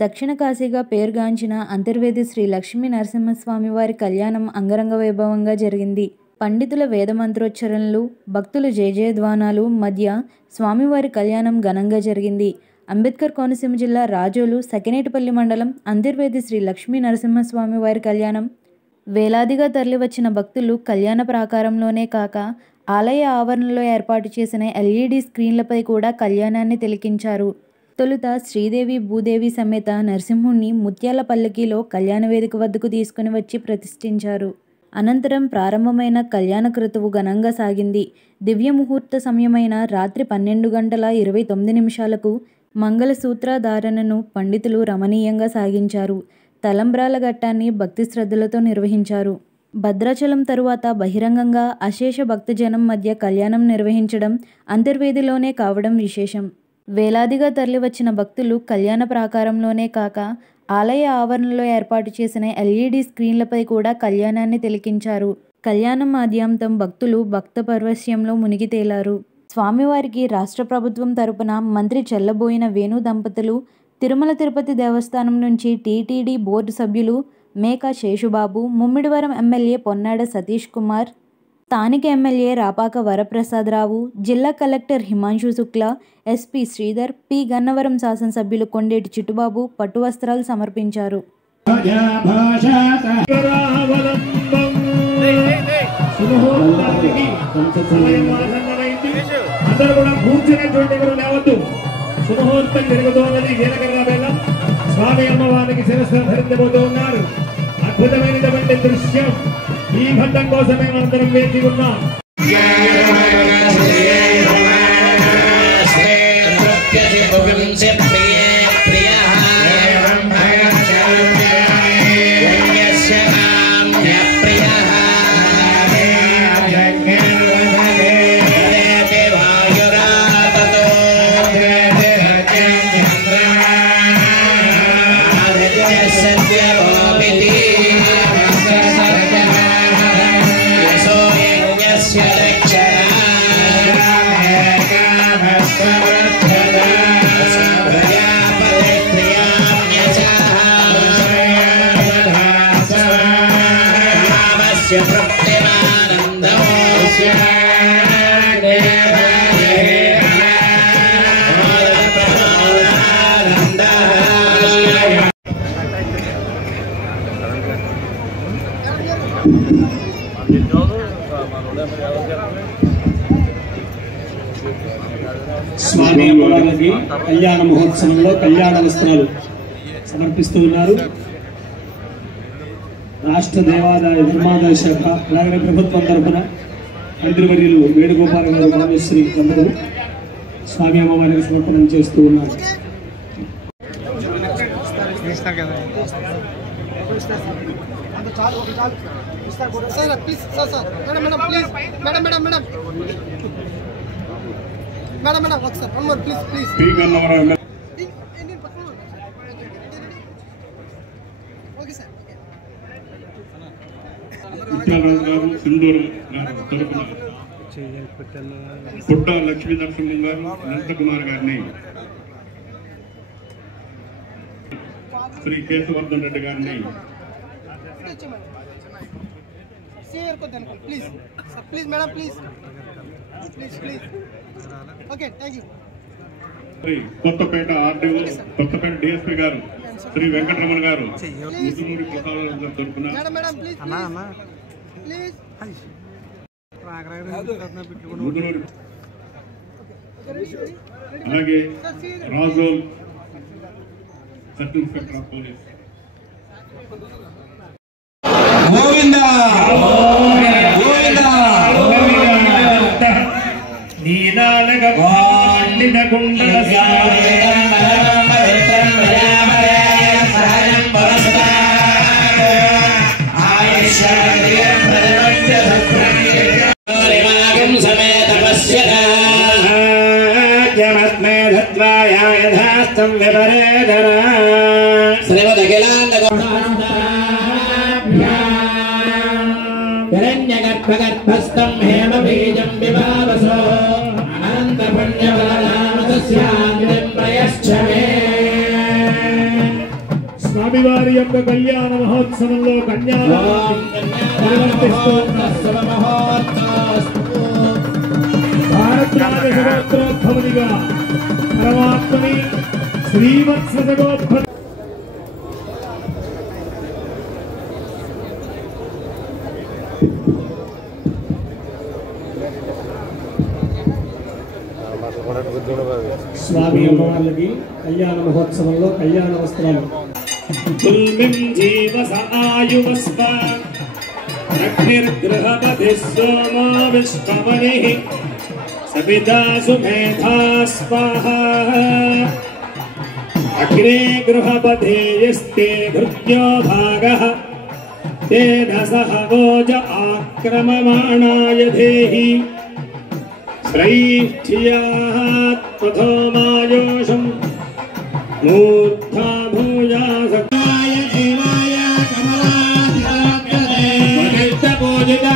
దక్షిణ కాశీగా పేరుగాంచిన అంతర్వేది శ్రీ లక్ష్మీ నరసింహస్వామి వారి కళ్యాణం అంగరంగ వైభవంగా జరిగింది. పండితుల వేదమంత్రోచ్చరణలు, భక్తుల జయజయధ్వానాలు మధ్య స్వామివారి కళ్యాణం ఘనంగా జరిగింది. అంబేద్కర్ కోనసీమ జిల్లా రాజోలు సకినేటిపల్లి మండలం అంతర్వేది శ్రీ లక్ష్మీ నరసింహస్వామి వారి కళ్యాణం వేలాదిగా తరలివచ్చిన భక్తులు కళ్యాణ ప్రాకారంలోనే కాక ఆలయ ఆవరణలో ఏర్పాటు చేసిన LED స్క్రీన్లపై కూడా కళ్యాణాన్ని తిలకించారు. తొలుత శ్రీదేవి భూదేవి సమేత నరసింహుణ్ణి ముత్యాల పల్లకీలో కళ్యాణ వేదిక వద్దకు తీసుకుని వచ్చి ప్రతిష్ఠించారు. అనంతరం ప్రారంభమైన కళ్యాణ క్రతువు ఘనంగా సాగింది. దివ్య ముహూర్త సమయమైన రాత్రి 12:29 మంగళసూత్ర ధారణను పండితులు రమణీయంగా సాగించారు. తలంబ్రాల ఘట్టాన్ని భక్తి శ్రద్ధలతో నిర్వహించారు. భద్రాచలం తరువాత బహిరంగంగా అశేష భక్తజనం మధ్య కళ్యాణం నిర్వహించడం అంతర్వేదిలోనే కావడం విశేషం. వేలాదిగా తరలివచ్చిన భక్తులు కళ్యాణ ప్రాకారంలోనే కాక ఆలయ ఆవరణలో ఏర్పాటు చేసిన LED స్క్రీన్లపై కూడా కళ్యాణాన్ని తిలకించారు. కళ్యాణం ఆద్యంతం భక్తులు భక్త పరవశ్యంలో మునిగి తేలారు. స్వామివారికి రాష్ట్ర ప్రభుత్వం తరపున మంత్రి చెల్లబోయిన వేణు దంపతులు, తిరుమల తిరుపతి దేవస్థానం నుంచి TTD బోర్డు సభ్యులు మేకా శేషుబాబు, ముమ్మిడివరం ఎమ్మెల్యే పొన్నాడ సతీష్ కుమార్, స్థానిక ఎమ్మెల్యే రాపాక వరప్రసాదరావు, జిల్లా collector Himanshu Shukla, SP Sridhar, P Gannavaram శాసనసభ్యులు కొండేటి చిట్టుబాబు పట్టు వస్త్రాలు సమర్పించారు. శుభముహూర్తం జరుగుతోందని జీలకర్ర బెల్లం స్వామి అమ్మవారికి శిరస్సు ధరించబోతూ ఉన్నారు. అద్భుతమైనటువంటి దృశ్యం. ఈ ఘట్టం కోసమే మనందరం వేచి ఉన్నాం. స్వామి అమ్మవారికి కళ్యాణ మహోత్సవంలో కళ్యాణ వస్త్రాలు సమర్పిస్తూ ఉన్నారు. రాష్ట్ర దేవాదాయ ధర్మాదాయ శాఖ అలాగే ప్రభుత్వం తరఫున మంత్రివర్యులు వేణుగోపాల్ గారు, రామేశ్వరి అందరూ స్వామి అమ్మవారికి సమర్పణం చేస్తూ ఉన్నారు. పుట్ట లక్ష్మీ నరసింహం గారు, అనంతకుమార్ గారిని, శ్రీ కేశవర్ధన్ రెడ్డి గారిని, కొత్తపేట RDO, కొత్తపేట DSP గారు శ్రీ వెంకటరమణ గారు, ముదునూరి ప్రసాద్ తరఫున అలాగే Razole sub inspector of police Govinda Govinda నీనాలగ వాండిన గుండల యథాస్థం విపరేదన హిరణ్యగర్భగర్భస్థం హేమ బీజం విభావసో అనంత పుణ్యఫలనామ తస్యాగ్నిం ప్రయశ్చ మే స్వామివారి యొక్క కళ్యాణ మహోత్సవంలో భారద్వాజ సగోత్రోద్భవనిగా పరమాత్మని శ్రీవత్స సగోద్భవ స్వామి అమ్మవార్లకి కళ్యాణ మహోత్సవంలో కళ్యాణ వస్త్రాలు కుల్మిం జీవస ఆయువస్వ అగ్నిర్గృహపతి సోమో విశ్వమణిః సపితా సుమేధా స్వాహా అగ్నే గృహపతేయస్తే భృత్యో భాగః తేన సహ వోజ ఆక్రమమాణాయ దేహి శ్రైష్ఠ్యాత్ ప్రథమాయోషం మూర్ధా భూయాసకాయ దేవాయ కమలాధిరాజ్ఞతే వనిష్ఠ పూజితా